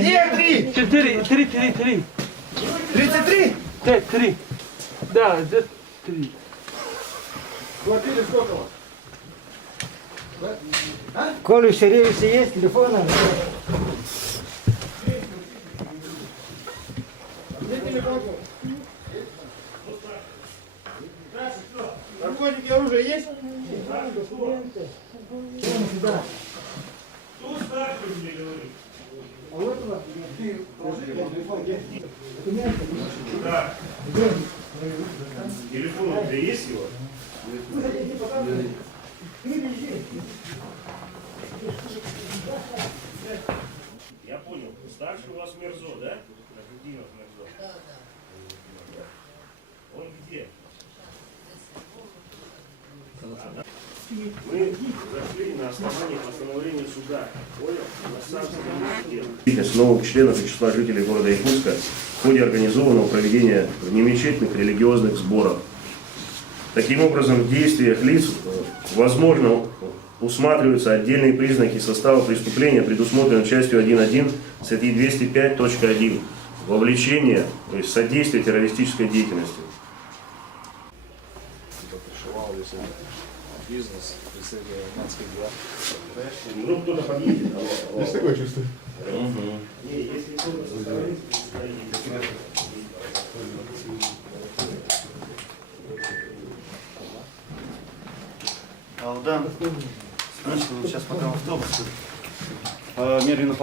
Где 3? 4, 3, 3, 3. 33? 5, 3. Да, здесь 3. Квартира сколько у вас? Коля, в сервисе есть телефон? Где телефон? Наркотики, оружие есть? Сюда. А вот у вас, ты положи, я телефон, где? Документы. Да. Телефон у тебя есть его? Я понял. Старший у вас Мерзо, да? Нахудинов Мерзо. Да. Он где? Мы зашли на основании постановления суда. Понял? На самом новых членов и числа жителей города Якутска в ходе организованного проведения внемечетных религиозных сборов. Таким образом, в действиях лиц возможно усматриваются отдельные признаки состава преступления, предусмотренные частью 1.1 статьи 205.1 вовлечение, то есть содействие террористической деятельности. Бизнес, преследуя нацких дела. Ну, кто-то подъедет. Есть такое чувство? Не, если кто-то составляет, Алдан, слышал, сейчас пока автобус. Мерину